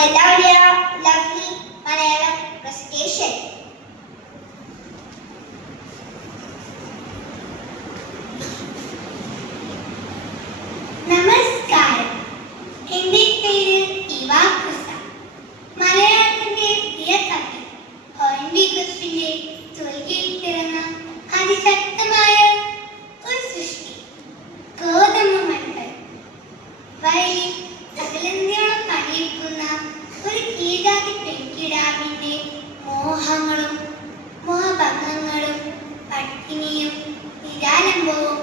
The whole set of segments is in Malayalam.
Lovely Malayalam presentation. നമസ്കാരം. എൻ്റെ പേര് ഇവ പ്രസാദ്. മലയാളത്തിന്റെ പ്രിയ കവി ONV കുറുപ്പിന്റെ ചൊൽകയിൽ പിറന്ന അതിശക്തമായ ഒരു സൃഷ്ടി ഗോതമ്പ് മണികൾ. വയലിൽ അകലന്തിയോളം പണിയെടുക്കുന്ന ഒരു കീഴാതി പെൺകിടാവിന്റെ മോഹങ്ങളും മോഹഭംഗങ്ങളും പട്ടിണിയും നിരാലംബവും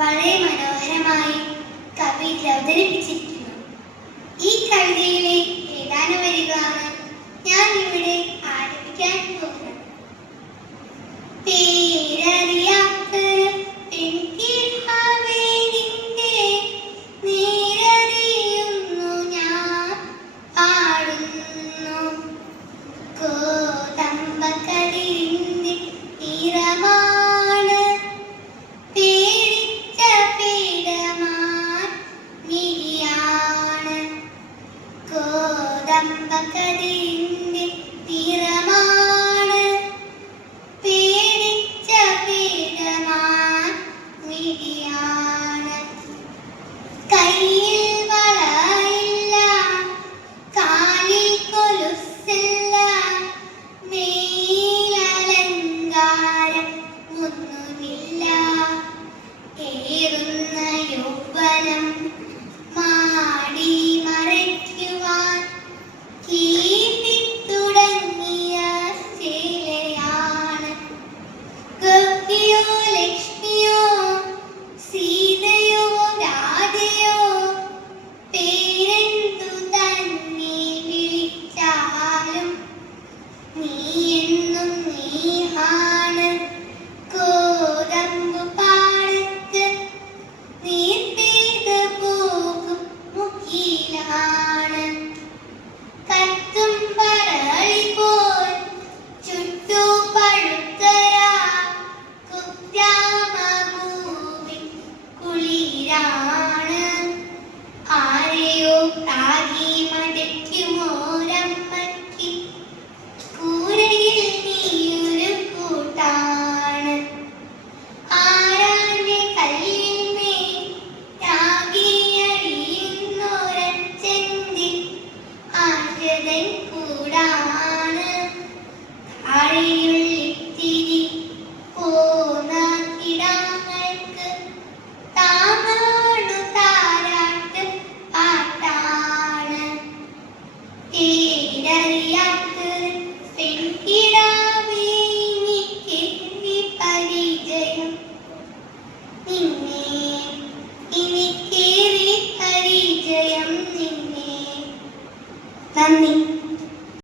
വളരെ മനോഹരമായി കവി അവതരിപ്പിച്ചിരിക്കുന്നു. ഈ കവിതയിലെ ഏതാനും വരികളാണ് ഞാൻ ഇവിടെ ആലപിക്കാൻ പോകുന്നത്. Are you